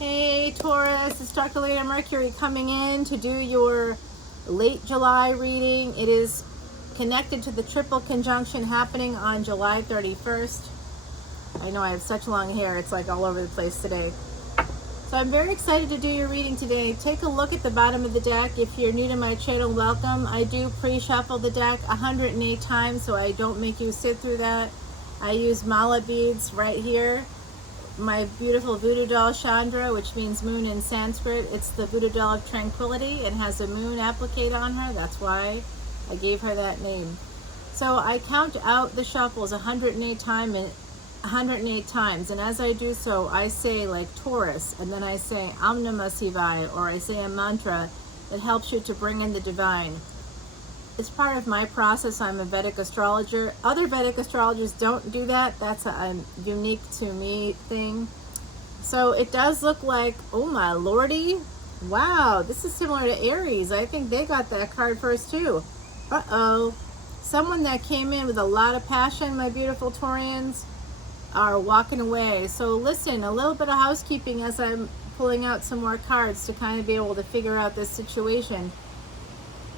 Hey Taurus, it's Dr. Leona Mercury coming in to do your late July reading. It is connected to the triple conjunction happening on July 31st. I know I have such long hair, it's like all over the place today. So I'm very excited to do your reading today. Take a look at the bottom of the deck. If you're new to my channel, welcome. I do pre-shuffle the deck 108 times, so I don't make you sit through that. I use mala beads right here. My beautiful voodoo doll Chandra, which means moon in Sanskrit. It's the voodoo doll of tranquility and has a moon applique on her. That's why I gave her that name. So I count out the shuffles 108 times, and as I do so, I say like Taurus, and then I say Om Namah Shivaya, or I say a mantra that helps you to bring in the divine. It's part of my process. I'm a Vedic astrologer. Other Vedic astrologers don't do that. That's a unique to me thing. So it does look like, oh my lordy. Wow, this is similar to Aries. I think they got that card first too. Uh-oh. Someone that came in with a lot of passion, my beautiful Taurians, are walking away. So listen, a little bit of housekeeping as I'm pulling out some more cards to kind of be able to figure out this situation.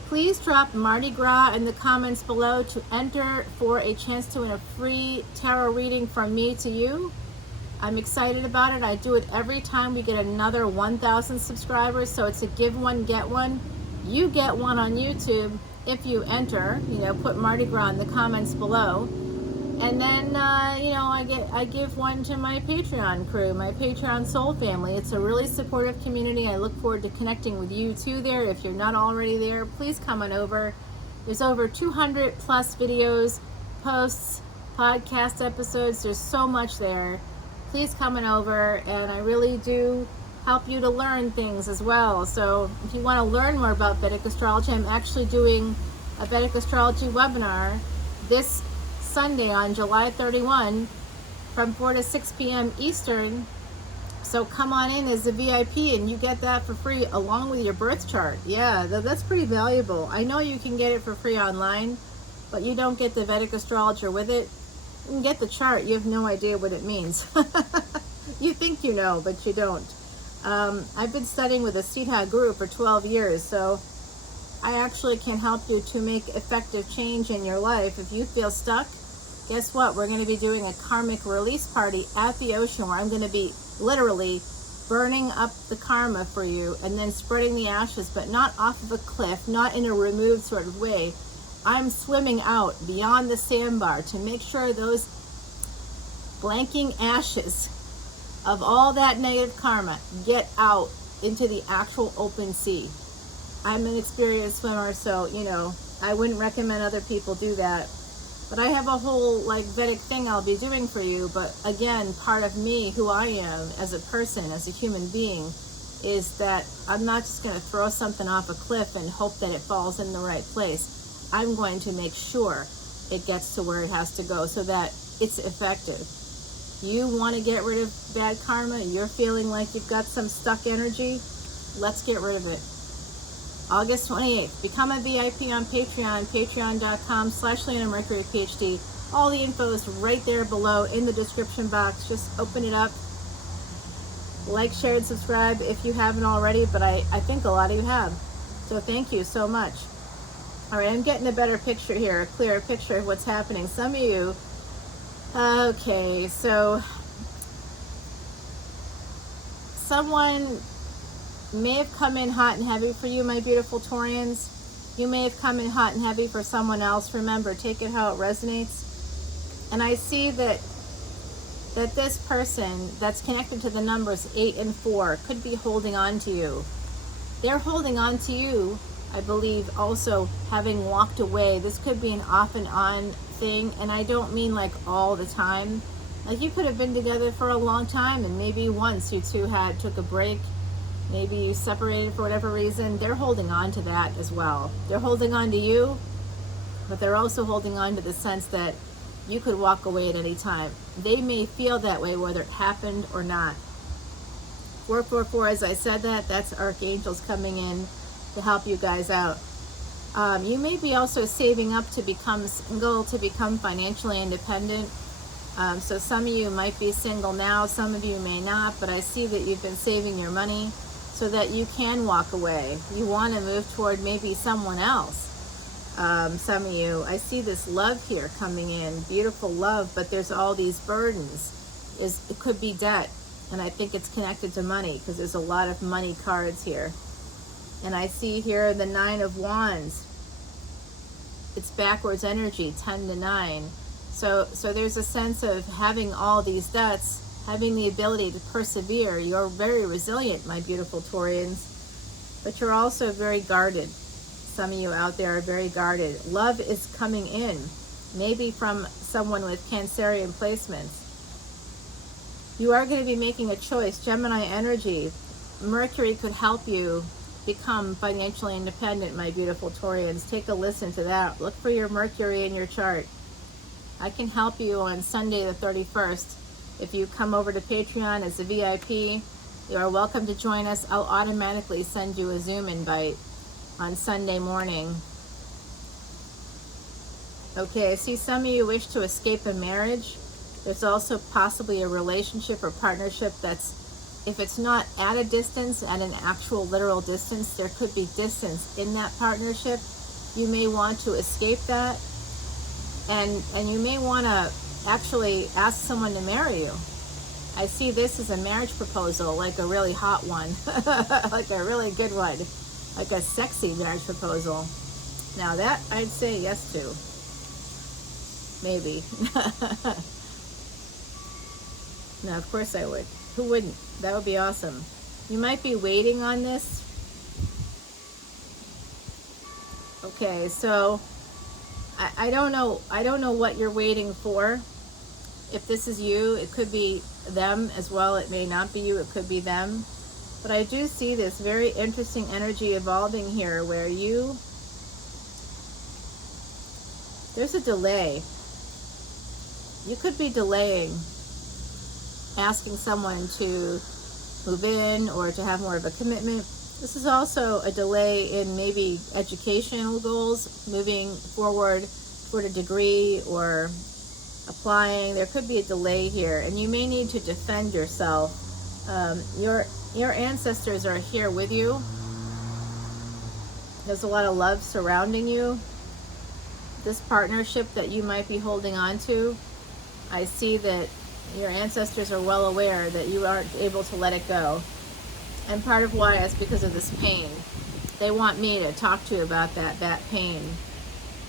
Please drop Mardi Gras in the comments below to enter for a chance to win a free tarot reading from me to you. I'm excited about it. I do it every time we get another 1,000 subscribers, so it's a give one, get one. You get one on YouTube if you enter, put Mardi Gras in the comments below. And then, I give one to my Patreon crew, my Patreon soul family. It's a really supportive community. I look forward to connecting with you too there. If you're not already there, please come on over. There's over 200 plus videos, posts, podcast episodes. There's so much there. Please come on over, and I really do help you to learn things as well. So if you want to learn more about Vedic astrology, I'm actually doing a Vedic astrology webinar this Sunday on July 31 from 4 to 6 p.m. Eastern. So come on in as a VIP and you get that for free along with your birth chart. Yeah, that's pretty valuable. I know you can get it for free online, but you don't get the Vedic astrologer with it. You can get the chart, you have no idea what it means. You think you know, but you don't. I've been studying with a Siddha guru for 12 years, so I actually can help you to make effective change in your life. If you feel stuck, guess what? We're going to be doing a karmic release party at the ocean where I'm going to be literally burning up the karma for you and then spreading the ashes, but not off of a cliff, not in a removed sort of way. I'm swimming out beyond the sandbar to make sure those blanking ashes of all that negative karma get out into the actual open sea. I'm an experienced swimmer, so, I wouldn't recommend other people do that. But I have a whole Vedic thing I'll be doing for you. But again, part of me, who I am as a person, as a human being, is that I'm not just going to throw something off a cliff and hope that it falls in the right place. I'm going to make sure it gets to where it has to go so that it's effective. You want to get rid of bad karma? You're feeling like you've got some stuck energy? Let's get rid of it. August 28th, become a VIP on Patreon, patreon.com/leonamercuryphd. All the info is right there below in the description box. Just open it up, like, share, and subscribe if you haven't already, but I think a lot of you have. So thank you so much. All right, I'm getting a better picture here, a clearer picture of what's happening. Some of you, okay, so someone may have come in hot and heavy for you, my beautiful Taurians. You may have come in hot and heavy for someone else. Remember, take it how it resonates. And I see that this person that's connected to the numbers 8 and 4 could be holding on to you. They're holding on to you, I believe, also having walked away. This could be an off and on thing, and I don't mean like all the time. Like you could have been together for a long time, and maybe once you two took a break. Maybe you separated for whatever reason. They're holding on to that as well. They're holding on to you, but they're also holding on to the sense that you could walk away at any time. They may feel that way whether it happened or not. 444, as I said that's archangels coming in to help you guys out. You may be also saving up to become single, to become financially independent. So some of you might be single now, some of you may not, but I see that you've been saving your money so that you can walk away. You want to move toward maybe someone else. Some of you, I see this love here coming in, beautiful love, but there's all these burdens. It could be debt, and I think it's connected to money because there's a lot of money cards here. And I see here the 9 of Wands. It's backwards energy, 10 to 9. So there's a sense of having all these debts, having the ability to persevere. You're very resilient, my beautiful Taurians, but you're also very guarded. Some of you out there are very guarded. Love is coming in, maybe from someone with Cancerian placements. You are going to be making a choice. Gemini energy. Mercury could help you become financially independent, my beautiful Taurians. Take a listen to that. Look for your Mercury in your chart. I can help you on Sunday the 31st. If you come over to Patreon as a VIP, you are welcome to join us. I'll automatically send you a Zoom invite on Sunday morning. Okay, I see some of you wish to escape a marriage. There's also possibly a relationship or partnership that's, if it's not at a distance, at an actual literal distance, there could be distance in that partnership. You may want to escape that, and you may want to actually ask someone to marry you. I see this as a marriage proposal, like a really hot one, like a really good one, like a sexy marriage proposal. Now that I'd say yes to, maybe. No, of course I would. Who wouldn't? That would be awesome. You might be waiting on this. Okay, so I don't know what you're waiting for. If this is you, it could be them as well. It may not be you, it could be them. But I do see this very interesting energy evolving here where there's a delay. You could be delaying asking someone to move in or to have more of a commitment. This is also a delay in maybe educational goals, moving forward toward a degree or applying. There could be a delay here, and you may need to defend yourself. Your ancestors are here with you. There's a lot of love surrounding you. This partnership that you might be holding on to, I see that your ancestors are well aware that you aren't able to let it go. And part of why is because of this pain. They want me to talk to you about that pain,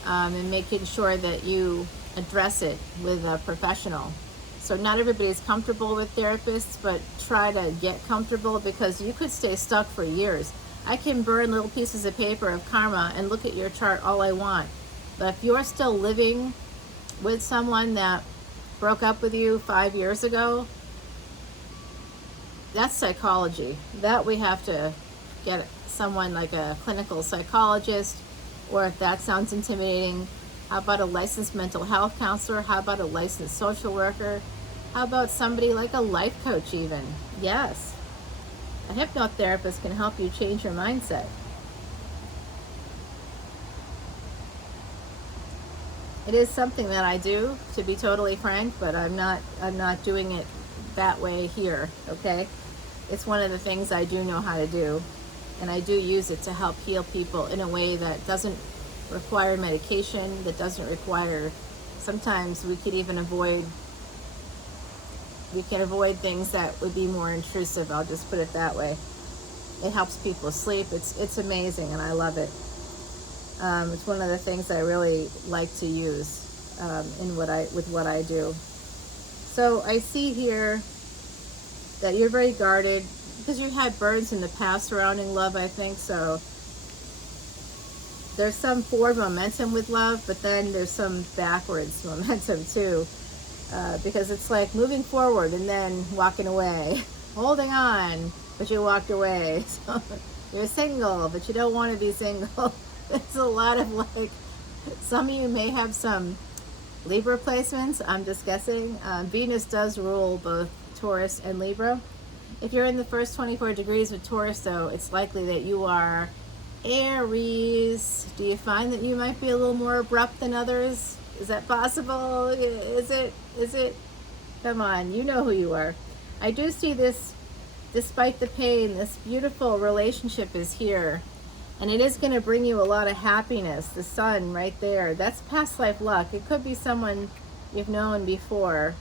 and making sure that you address it with a professional. So not everybody's comfortable with therapists, but try to get comfortable because you could stay stuck for years. I can burn little pieces of paper of karma and look at your chart all I want. But if you're still living with someone that broke up with you 5 years ago, that's psychology. That we have to get someone like a clinical psychologist, or if that sounds intimidating, how about a licensed mental health counselor? How about a licensed social worker? How about somebody like a life coach even? Yes. A hypnotherapist can help you change your mindset. It is something that I do, to be totally frank, but I'm not doing it that way here, okay? It's one of the things I do know how to do, and I do use it to help heal people in a way that doesn't require medication, that doesn't require, sometimes we can avoid things that would be more intrusive. I'll just put it that way. It helps people sleep. It's amazing, and I love it. It's one of the things I really like to use with what I do. So I see here that you're very guarded because you had burdens in the past surrounding love, I think. So there's some forward momentum with love, but then there's some backwards momentum too, because it's like moving forward and then walking away, holding on, but you walked away. So you're single, but you don't want to be single. There's a lot of like, some of you may have some Libra placements. I'm just guessing. Venus does rule both Taurus and Libra. If you're in the first 24 degrees with Taurus, though, it's likely that you are Aries. Do you find that you might be a little more abrupt than others? Is that possible? Is it Come on, you know who you are. I do see this, despite the pain, this beautiful relationship is here. And it is going to bring you a lot of happiness. The sun right there. That's past life luck. It could be someone you've known before.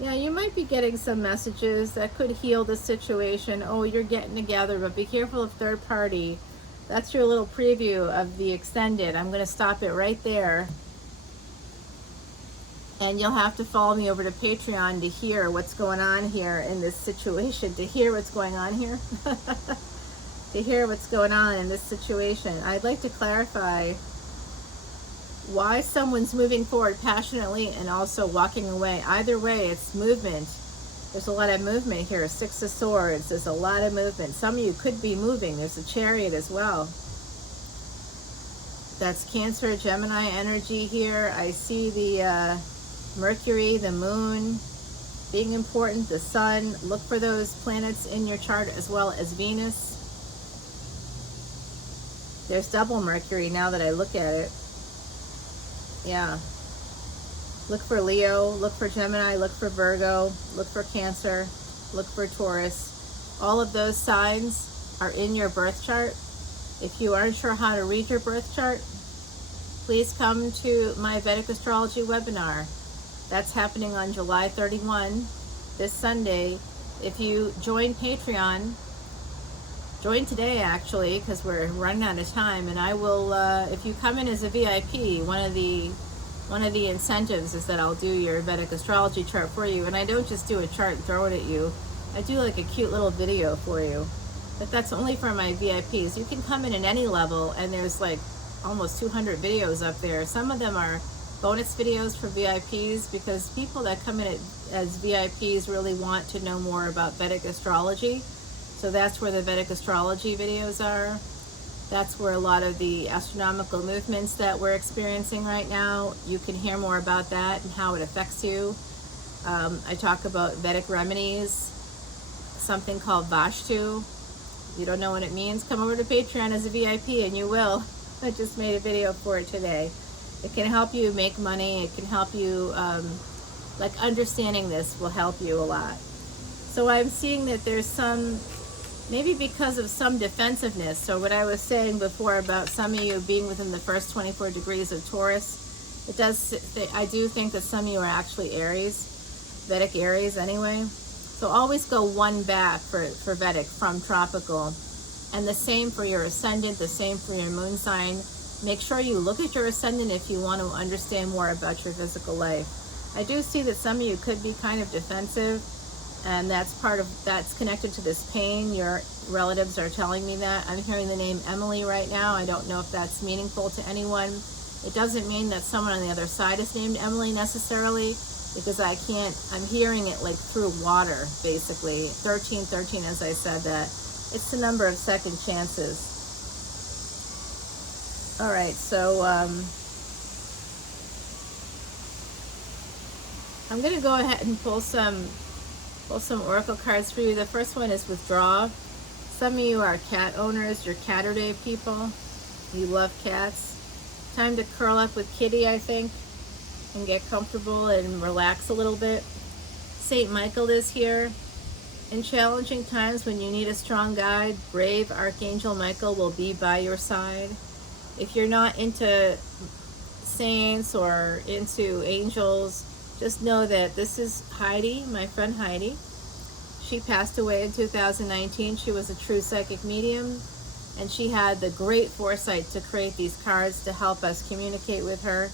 Yeah, you might be getting some messages that could heal the situation. Oh, you're getting together, but be careful of third party. That's your little preview of the extended. I'm going to stop it right there. And you'll have to follow me over to Patreon to hear what's going on here in this situation. To hear what's going on here. To hear what's going on in this situation. I'd like to clarify why someone's moving forward passionately and also walking away. Either way, it's movement. There's a lot of movement here. Six of Swords. There's a lot of movement. Some of you could be moving. There's a Chariot as well. That's Cancer, Gemini energy here. I see the Mercury, the Moon being important, the Sun. Look for those planets in your chart as well as Venus. There's double Mercury now that I look at it. Yeah. Look for Leo, look for Gemini, look for Virgo, look for Cancer, look for Taurus. All of those signs are in your birth chart. If you aren't sure how to read your birth chart, please come to my Vedic Astrology webinar. That's happening on July 31, this Sunday. If you join Patreon, join today actually, because we're running out of time, and I will, if you come in as a VIP, one of the incentives is that I'll do your Vedic astrology chart for you. And I don't just do a chart and throw it at you. I do like a cute little video for you. But that's only for my VIPs. You can come in at any level, and there's like almost 200 videos up there. Some of them are bonus videos for VIPs, because people that come in as VIPs really want to know more about Vedic astrology. So that's where the Vedic astrology videos are. That's where a lot of the astronomical movements that we're experiencing right now, you can hear more about that and how it affects you. I talk about Vedic remedies, something called Vashtu. If you don't know what it means, come over to Patreon as a VIP and you will. I just made a video for it today. It can help you make money. It can help you, like understanding this will help you a lot. So I'm seeing that there's some, maybe because of some defensiveness. So what I was saying before about some of you being within the first 24 degrees of Taurus, it does, I do think that some of you are actually Aries, Vedic Aries anyway. So always go one back for Vedic from tropical. And the same for your ascendant, the same for your moon sign. Make sure you look at your ascendant if you want to understand more about your physical life. I do see that some of you could be kind of defensive, and that's connected to this pain. Your relatives are telling me that. I'm hearing the name Emily right now. I don't know if that's meaningful to anyone. It doesn't mean that someone on the other side is named Emily necessarily, because I'm hearing it like through water, basically. 1313, as I said that. It's the number of second chances. All right, so I'm going to go ahead and pull some oracle cards for you. The first one is withdraw. Some of you are cat owners. You're Catterday people. You love cats. Time to curl up with Kitty, I think, and get comfortable and relax a little bit. Saint Michael is here. In challenging times when you need a strong guide, brave Archangel Michael will be by your side. If you're not into saints or into angels, just know that this is Heidi, my friend Heidi. She passed away in 2019. She was a true psychic medium, and she had the great foresight to create these cards to help us communicate with her,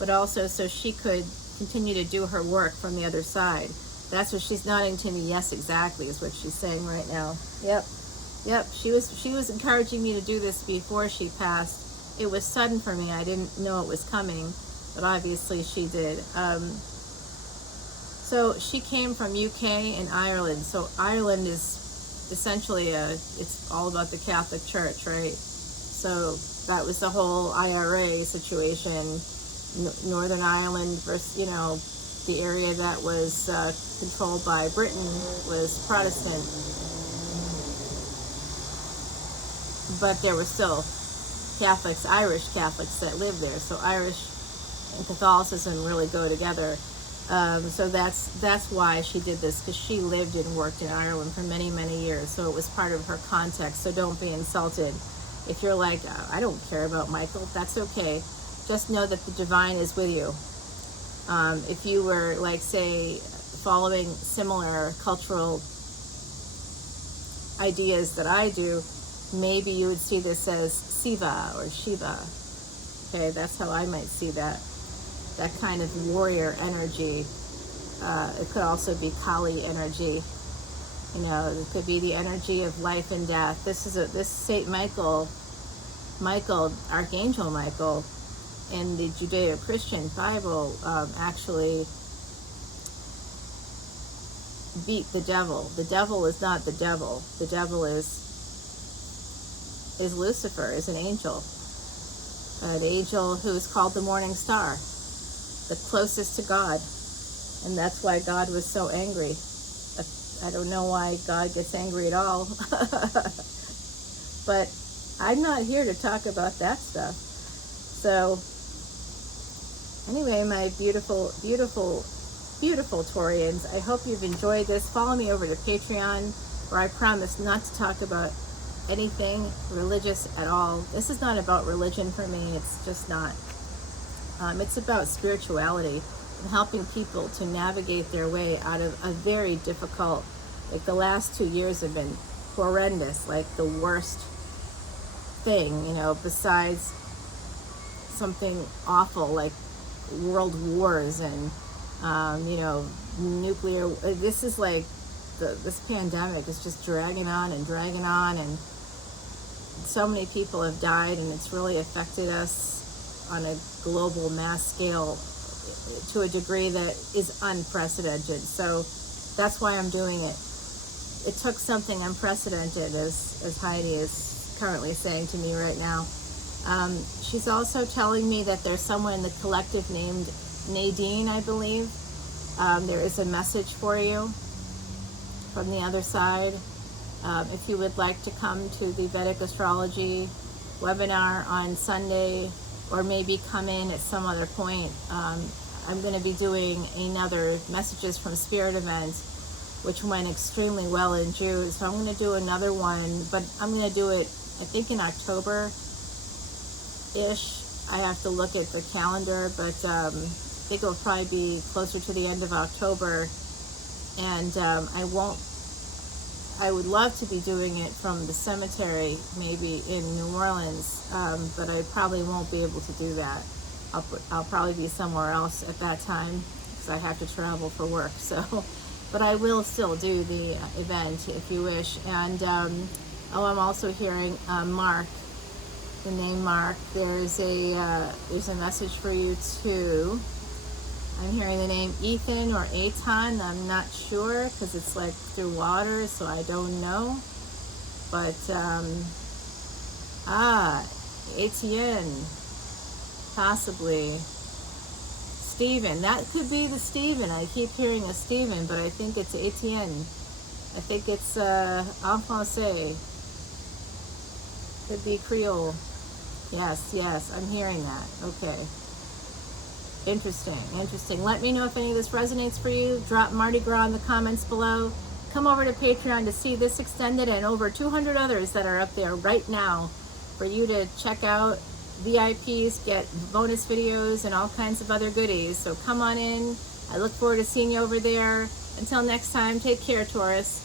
but also so she could continue to do her work from the other side. That's what she's nodding to me. Yes, exactly, is what she's saying right now. Yep. She was encouraging me to do this before she passed. It was sudden for me. I didn't know it was coming, but obviously she did. So she came from UK and Ireland. So Ireland is essentially it's all about the Catholic Church, right? So that was the whole IRA situation. Northern Ireland versus, the area that was controlled by Britain was Protestant. But there were still Catholics, Irish Catholics that lived there. So Irish and Catholicism really go together. So that's why she did this, because she lived and worked in Ireland for many, many years. So it was part of her context. So don't be insulted. If you're like, I don't care about Michael, that's okay. Just know that the divine is with you. If you were, like, say, following similar cultural ideas that I do, maybe you would see this as Siva or Shiva. Okay, that's how I might see that kind of warrior energy. It could also be Kali energy. You know, it could be the energy of life and death. This Saint Michael, Archangel Michael, in the Judeo-Christian Bible actually beat the devil. The devil is not the devil. The devil is Lucifer, is an angel. The angel who is called the morning star, the closest to God. And that's why God was so angry. I don't know why God gets angry at all. But I'm not here to talk about that stuff. So anyway, my beautiful, beautiful, beautiful Taurians, I hope you've enjoyed this. Follow me over to Patreon, where I promise not to talk about anything religious at all. This is not about religion for me. It's just not. It's about spirituality and helping people to navigate their way out of a very difficult, like the last 2 years have been horrendous, like the worst thing, you know, besides something awful like world wars and, you know, nuclear. This is like, this pandemic is just dragging on, and so many people have died, and it's really affected us on a global mass scale to a degree that is unprecedented. So that's why I'm doing it. It took something unprecedented, as Heidi is currently saying to me right now. She's also telling me that there's someone in the collective named Nadine, I believe. There is a message for you from the other side. If you would like to come to the Vedic Astrology webinar on Sunday, or maybe come in at some other point, I'm going to be doing another Messages from Spirit event, which went extremely well in June. So I'm going to do another one, but I'm going to do it, I think, in October-ish. I have to look at the calendar, but I think it'll probably be closer to the end of October. And I would love to be doing it from the cemetery, maybe in New Orleans, but I probably won't be able to do that. I'll probably be somewhere else at that time, because I have to travel for work. So, but I will still do the event if you wish. And I'm also hearing Mark, the name Mark. There's a message for you too. I'm hearing the name Ethan or Aton. I'm not sure, because it's like through water, so I don't know. But Etienne, possibly. Stephen, that could be the Stephen. I keep hearing a Stephen, but I think it's Etienne. I think it's en français. Could be Creole. Yes, I'm hearing that. Okay. Interesting. Let me know if any of this resonates for you. Drop Mardi Gras in the comments below. Come over to Patreon to see this extended and over 200 others that are up there right now for you to check out. VIPs get bonus videos and all kinds of other goodies. So come on in. I look forward to seeing you over there. Until next time, take care, Taurus.